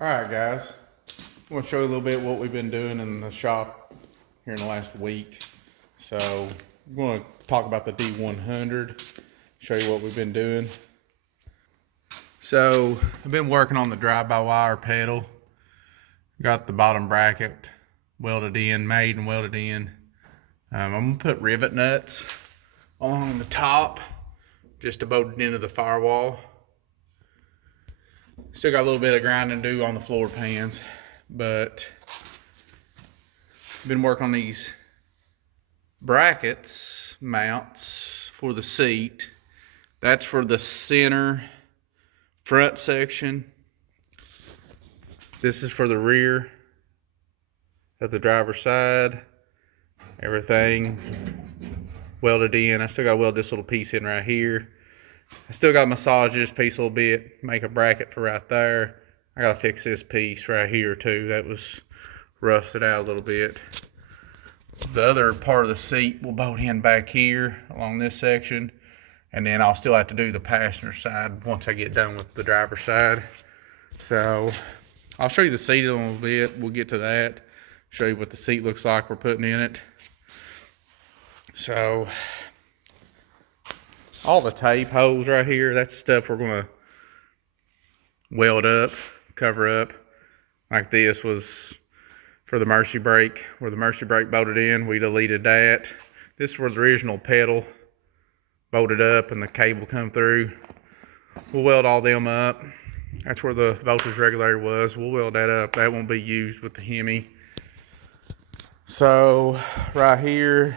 Alright guys, I'm going to show you a little bit what we've been doing in the shop here in the last week. So I'm going to talk about the D100, show you what we've been doing. So I've been working on the drive-by-wire pedal. Got the bottom bracket welded in, made and welded in. I'm going to put rivet nuts along the top just to bolt it into the firewall. Still got a little bit of grinding to do on the floor pans, but been working on these brackets mounts for the seat. That's for the center front section. This is for the rear of the driver's side. Everything welded in. I still got to weld this little piece in right here. I still got to massage this piece a little bit, make a bracket for right there. I got to fix this piece right here too. That was rusted out a little bit. The other part of the seat will bolt in back here along this section. And then I'll still have to do the passenger side once I get done with the driver's side. So I'll show you the seat in a little bit. We'll get to that. Show you what the seat looks like we're putting in it. So all the tape holes right here, that's the stuff we're going to weld up, cover up. Like this was for the Mercy brake, where the Mercy brake bolted in. We deleted that. This was the original pedal, bolted up and the cable come through. We'll weld all them up. That's where the voltage regulator was. We'll weld that up. That won't be used with the Hemi. So right here,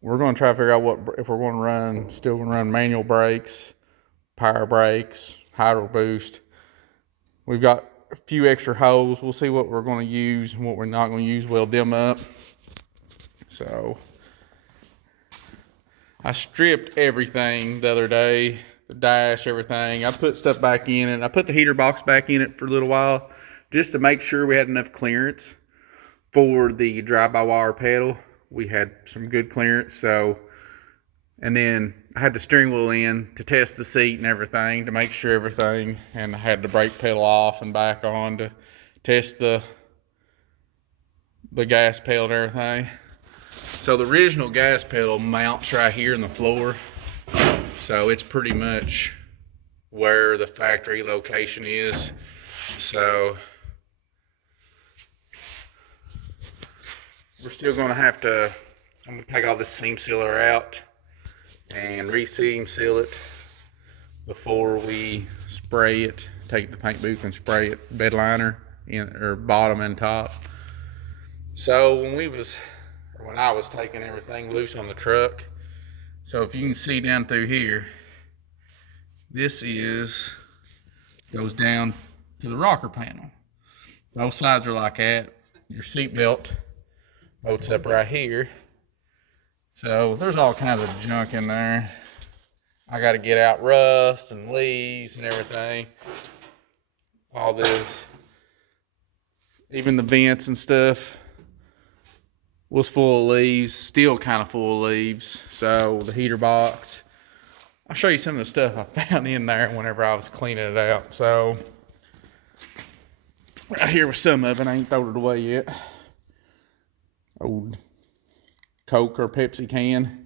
we're going to try to figure out what, if we're going to run, still going to run manual brakes, power brakes, hydro boost. We've got a few extra holes. We'll see what we're going to use and what we're not going to use. Weld them up. So I stripped everything the other day, the dash, everything. I put stuff back in it. I put the heater box back in it for a little while just to make sure we had enough clearance for the drive-by-wire pedal. We had some good clearance, so, and then I had the steering wheel in to test the seat and everything to make sure everything, and I had the brake pedal off and back on to test the gas pedal and everything. So the original gas pedal mounts right here in the floor, so it's pretty much where the factory location is. So we're still going to have to, I'm going to take all this seam sealer out and re-seam seal it before we spray it. Take the paint booth and spray it bed liner in, or bottom and top. So when I was taking everything loose on the truck, so if you can see down through here, this goes down to the rocker panel. Both sides are like that. Your seat belt bolts up right here. So there's all kinds of junk in there. I got to get out rust and leaves and everything. All this. Even the vents and stuff was full of leaves. Still kind of full of leaves. So the heater box. I'll show you some of the stuff I found in there whenever I was cleaning it out. So right here was some of it. I ain't thrown it away yet. Old Coke or Pepsi can.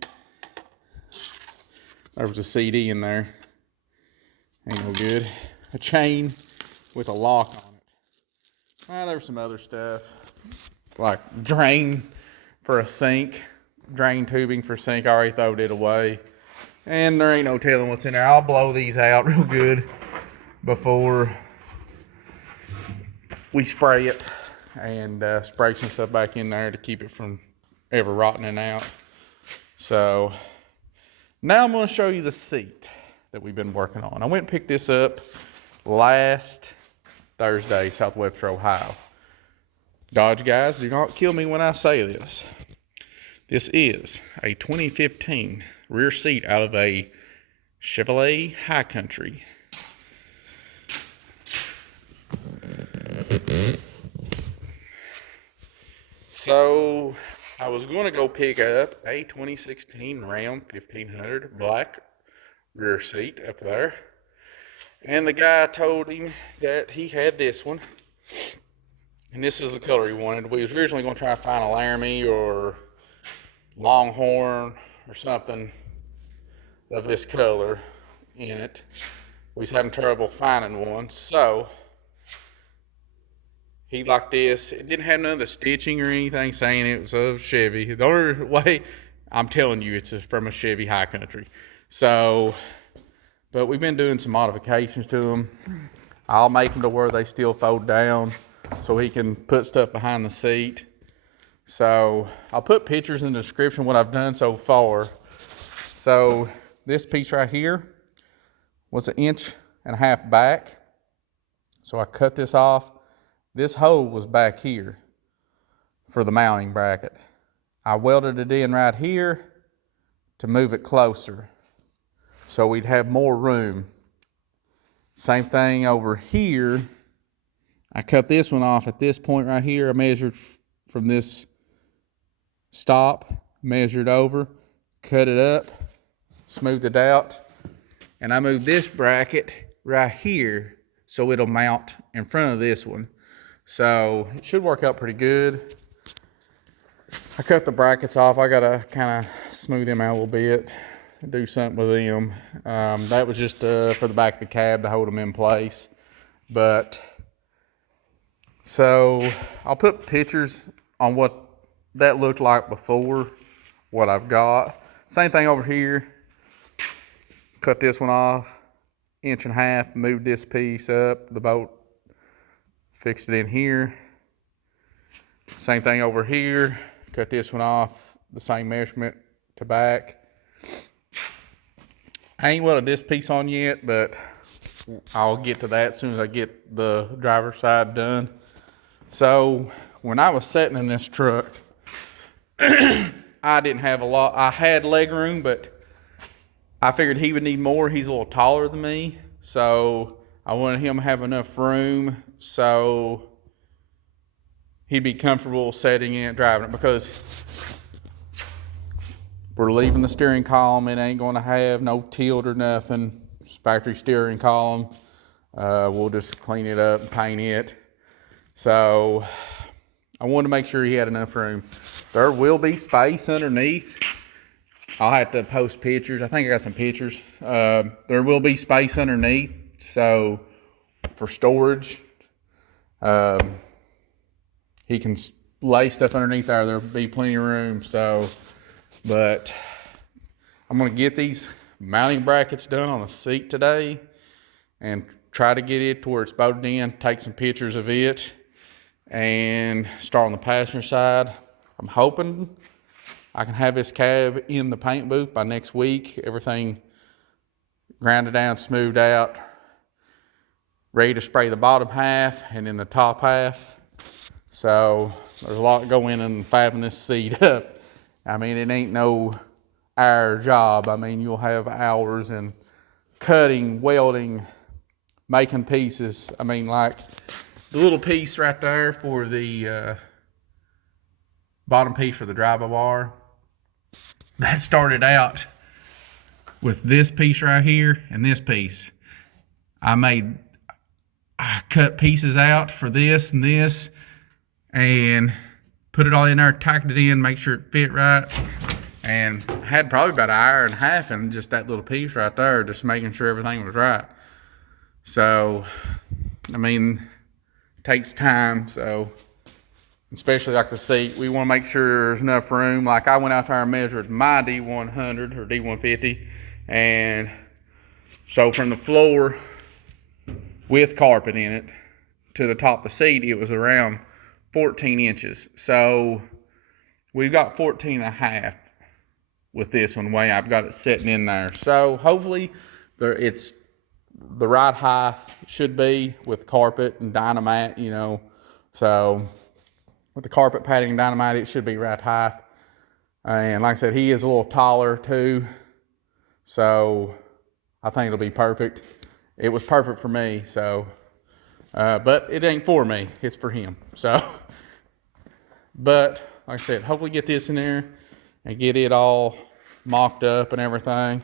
There was a CD in there. Ain't no good. A chain with a lock on it. Well, there was some other stuff. Like drain for a sink. Drain tubing for a sink. I already threw it away. And there ain't no telling what's in there. I'll blow these out real good before we spray it. And spray some stuff back in there to keep it from ever rotting out. So now I'm going to show you the seat that we've been working on. I went and picked this up last Thursday, South Webster, Ohio. Dodge guys, do not kill me when I say this. This is a 2015 rear seat out of a Chevrolet High Country. So I was going to go pick up a 2016 Ram 1500 black rear seat up there. And the guy told him that he had this one. And this is the color he wanted. We was originally going to try to find a Laramie or Longhorn or something of this color in it. We was having trouble finding one. So he liked this. It didn't have none of the stitching or anything saying it was a Chevy. The only way, I'm telling you, it's from a Chevy High Country. So, but we've been doing some modifications to them. I'll make them to where they still fold down so he can put stuff behind the seat. So I'll put pictures in the description what I've done so far. So this piece right here was 1.5 inches back. So I cut this off. This hole was back here for the mounting bracket. I welded it in right here to move it closer so we'd have more room. Same thing over here. I cut this one off at this point right here. I measured from this stop, measured over, cut it up, smoothed it out, and I moved this bracket right here so it'll mount in front of this one. So it should work out pretty good. I cut the brackets off. I gotta kind of smooth them out a little bit, do something with them. That was just for the back of the cab to hold them in place. But so I'll put pictures on what that looked like before, what I've got. Same thing over here. Cut this one off, 1.5 inches, moved this piece up, the bolt, fixed it in here. Same thing over here. Cut this one off, the same measurement to back. I ain't welded this piece on yet, but I'll get to that as soon as I get the driver's side done. So when I was sitting in this truck, I didn't have a lot. I had leg room, but I figured he would need more. He's a little taller than me, so I wanted him to have enough room so he'd be comfortable sitting in it, driving it, because we're leaving the steering column. It ain't going to have no tilt or nothing. It's factory steering column. We'll just clean it up and paint it. So I wanted to make sure he had enough room. There will be space underneath. I'll have to post pictures. I think I got some pictures. There will be space underneath, so for storage. He can lay stuff underneath there. There'll be plenty of room. So, but I'm going to get these mounting brackets done on the seat today and try to get it to where it's bolted in, take some pictures of it, and start on the passenger side. I'm hoping I can have this cab in the paint booth by next week. Everything grounded down, smoothed out, ready to spray the bottom half and then the top half. So there's a lot going in fabbing this seat up. I mean, it ain't no hour job. I mean, you'll have hours in cutting, welding, making pieces. I mean, like the little piece right there for the bottom piece for the drive-by bar, that started out with this piece right here and this piece. I cut pieces out for this and this and put it all in there, tacked it in, make sure it fit right, and had probably about 1.5 hours in just that little piece right there, just making sure everything was right. So, I mean, it takes time. So, especially like the seat, we want to make sure there's enough room. Like I went out there and measured my D100 or D150, and so from the floor with carpet in it to the top of the seat, it was around 14 inches. So we've got 14.5 with this one, way I've got it sitting in there. So hopefully it's the right height, should be, with carpet and dynamite, you know. So with the carpet padding and dynamite, it should be right height. And like I said, he is a little taller too, so I think it'll be perfect. It was perfect for me, so but it ain't for me, it's for him. So, but like I said, hopefully get this in there and get it all mocked up and everything.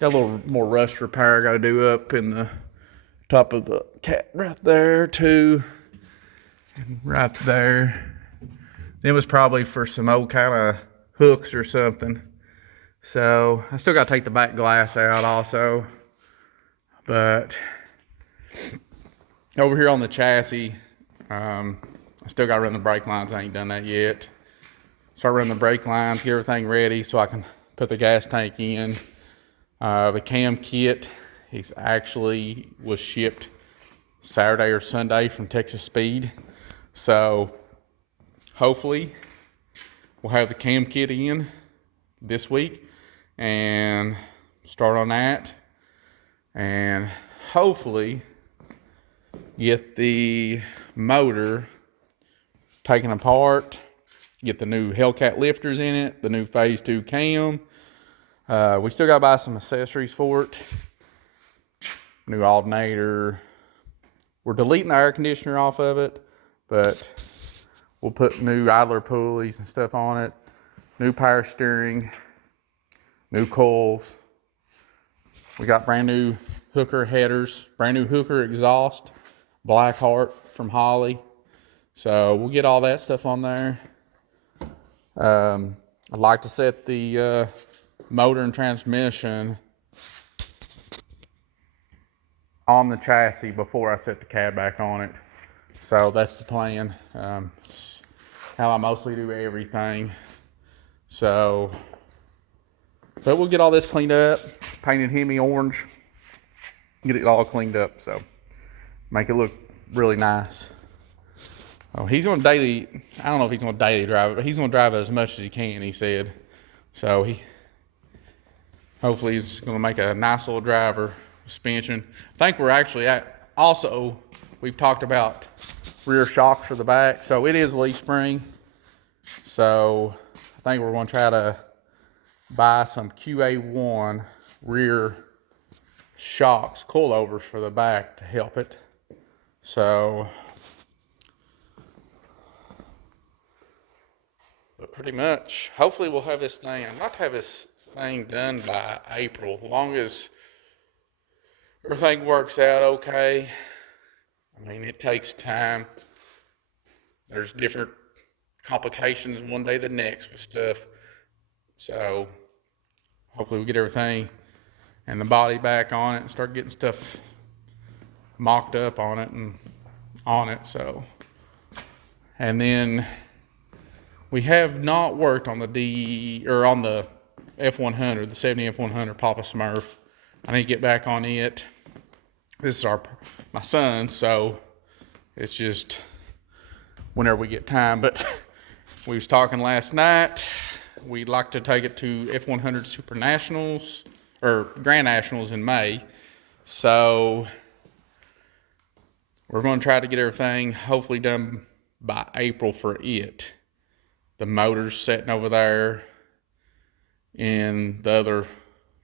Got a little more rust repair I got to do up in the top of the cat right there too, and right there. It was probably for some old kind of hooks or something. So I still got to take the back glass out also. But over here on the chassis, I still got to run the brake lines. I ain't done that yet. Start running the brake lines, get everything ready so I can put the gas tank in. The cam kit was shipped Saturday or Sunday from Texas Speed. So hopefully we'll have the cam kit in this week and start on that, and hopefully get the motor taken apart, get the new Hellcat lifters in it, the new phase 2 cam. We still got to buy some accessories for it. New alternator. We're deleting the air conditioner off of it, but we'll put new idler pulleys and stuff on it. New power steering. New coils. We got brand new hooker headers. Brand new hooker exhaust. Blackheart from Holley. So we'll get all that stuff on there. I'd like to set the motor and transmission on the chassis before I set the cab back on it. So that's the plan. It's how I mostly do everything. So, but we'll get all this cleaned up, painted Hemi orange, get it all cleaned up, so make it look really nice. Oh, he's going to daily, I don't know if he's going to daily drive it, but he's going to drive it as much as he can, he said. So hopefully he's going to make a nice little driver. Suspension. I think we're actually we've talked about rear shocks for the back. So it is leaf spring. So I think we're going to try to buy some QA1 rear shocks, coilovers for the back to help it. So, but pretty much, hopefully we'll have this thing. I'd like to have this thing done by April, as long as everything works out okay. I mean, it takes time. There's different complications one day the next with stuff. So hopefully we get everything and the body back on it and start getting stuff mocked up on it and on it. So, and then we have not worked on the F100, the 70 F100 Papa Smurf. I need to get back on it. This is my son, so it's just whenever we get time. But we was talking last night. We'd like to take it to F100 Super Nationals or Grand Nationals in May. So we're going to try to get everything hopefully done by April for it. The motor's sitting over there in the other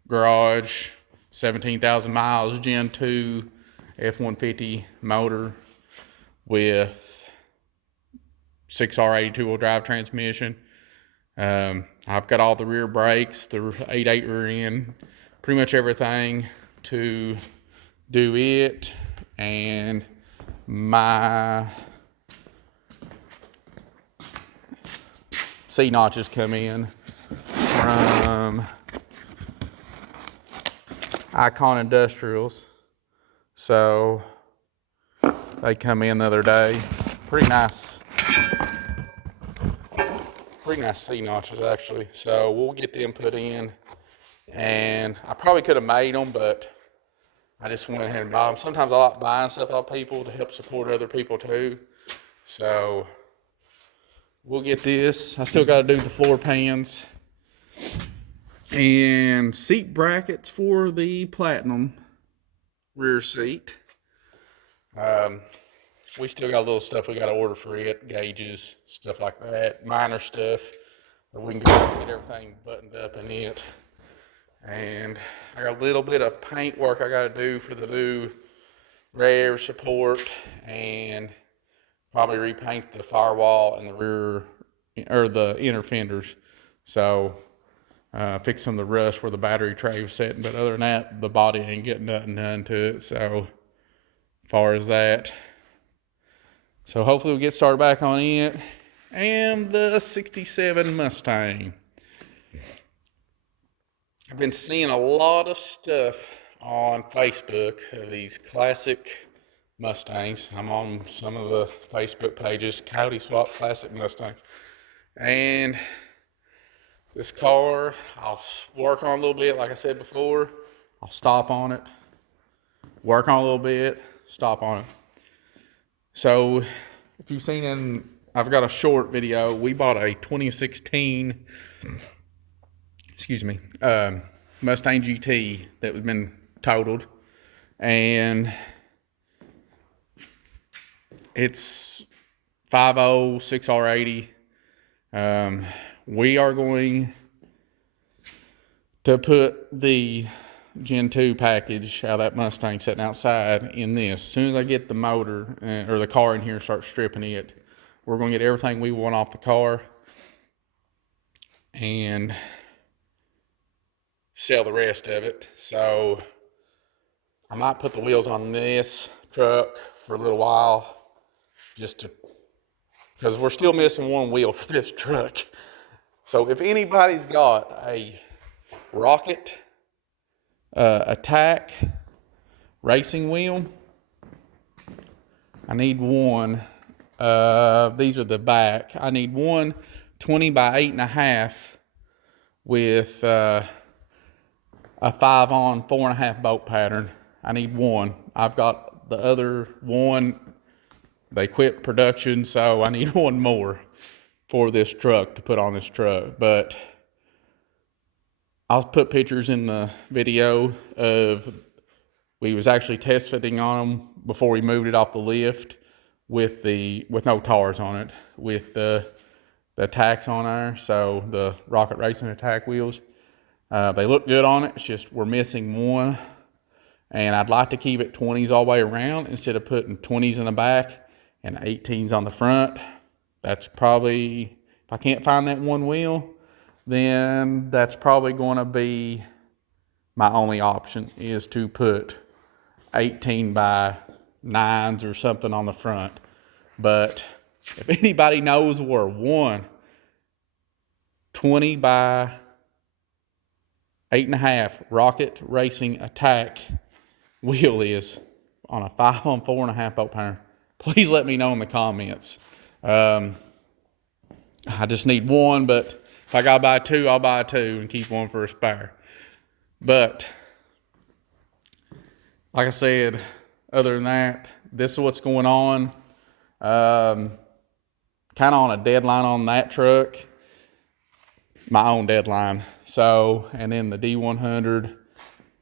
garage. 17,000 miles, Gen 2 F-150 motor with 6R82 wheel drive transmission. I've got all the rear brakes, the 8.8 rear end, pretty much everything to do it. And my C notches come in from Icon Industrials. So they come in the other day. Pretty nice C notches actually. So we'll get them put in, and I probably could have made them, but I just went ahead and bought them. Sometimes I like buying stuff off people to help support other people too. So we'll get this. I still got to do the floor pans and seat brackets for the Platinum rear seat. We still got a little stuff we got to order for it, gauges, stuff like that, minor stuff, but we can go and get everything buttoned up in it. And I got a little bit of paint work I got to do for the new rear support, and probably repaint the firewall and the rear or the inner fenders. So fix some of the rust where the battery tray was sitting, but other than that, the body ain't getting nothing done to it. So far as that. So hopefully we'll get started back on it. And the 67 Mustang. I've been seeing a lot of stuff on Facebook of these classic Mustangs. I'm on some of the Facebook pages, Coyote Swap Classic Mustangs. And this car, I'll work on a little bit, like I said before. I'll stop on it, work on a little bit, stop on it. So, if you've seen I've got a short video. We bought a 2016, Mustang GT that had been totaled. And it's 5.0, 6R80. We are going to put the Gen 2 package out of that Mustang sitting outside in this. As soon as I get the motor or the car in here and start stripping it, we're going to get everything we want off the car and sell the rest of it. So I might put the wheels on this truck for a little while because we're still missing one wheel for this truck. So if anybody's got a Rocket Attack racing wheel, I need one. These are the back. I need one 20 by 8.5 with a 5-on 4.5 bolt pattern. I need one. I've got the other one. They quit production, so I need one more for this truck to put on this truck. But I'll put pictures in the video of we was actually test fitting on them before we moved it off the lift with no tires on it, with the attacks on there. So the Rocket Racing Attack wheels, they look good on it. It's just we're missing one, and I'd like to keep it 20s all the way around instead of putting 20s in the back and 18s on the front. That's probably, if I can't find that one wheel, then that's probably going to be my only option, is to put 18 by 9s or something on the front. But if anybody knows where one 20 by 8.5 Rocket Racing Attack wheel is on a 5-on 4.5 bolt pattern, please let me know in the comments. I just need one, but if I gotta buy two, I'll buy two and keep one for a spare. But like I said, other than that, this is what's going on. Kind of on a deadline on that truck, my own deadline. So, and then the D100,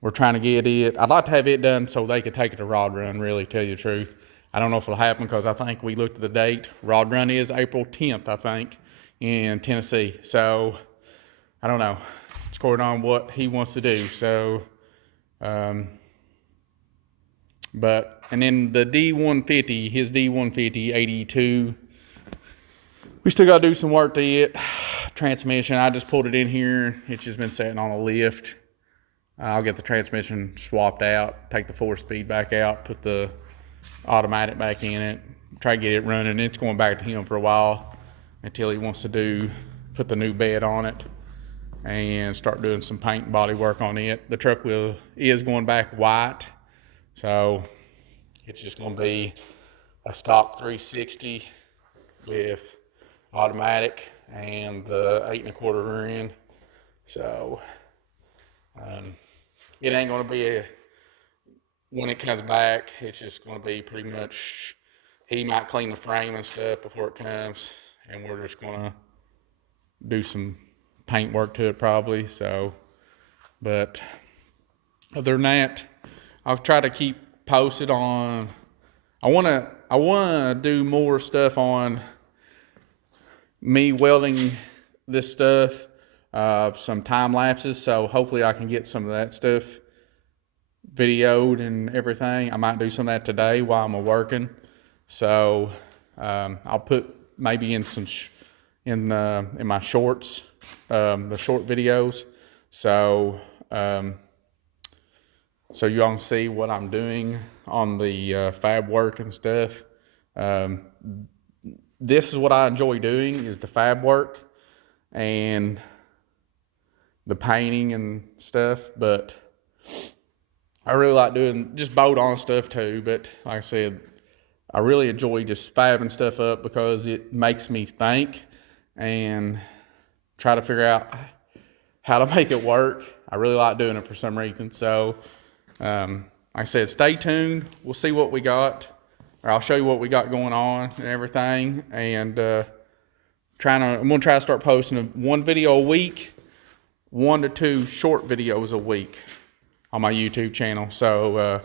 we're trying to get it. I'd like to have it done so they could take it to rod run, really, tell you the truth. I don't know if it'll happen because I think we looked at the date. Rod run is April 10th, I think, in Tennessee. So, I don't know. It's according on what he wants to do. So, but, and then the D150, his D150 82, we still got to do some work to it. Transmission, I just pulled it in here. It's just been sitting on a lift. I'll get the transmission swapped out, take the 4-speed back out, put the automatic back in it, try to get it running. It's going back to him for a while until he wants to put the new bed on it and start doing some paint and body work on it. The truck is going back white, so it's just going to be a stock 360 with automatic and the 8.25 rear end. So it ain't going to be when it comes back, it's just going to be pretty much, he might clean the frame and stuff before it comes, and we're just going to do some paint work to it probably. So, but other than that, I'll try to keep posted on, I want to do more stuff on me welding this stuff, some time lapses. So hopefully I can get some of that stuff videoed and everything. I might do some of that today while I'm working. So I'll put maybe in some in my shorts, the short videos. So so you all can see what I'm doing on the fab work and stuff. This is what I enjoy doing, is the fab work and the painting and stuff, but I really like doing just bolt on stuff too. But like I said, I really enjoy just fabbing stuff up because it makes me think and try to figure out how to make it work. I really like doing it for some reason. So like I said, stay tuned. We'll see what we got, or I'll show you what we got going on and everything. And I'm gonna try to start posting one video a week, 1 to 2 short videos a week on my YouTube channel. So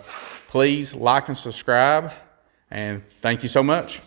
please like and subscribe, and thank you so much.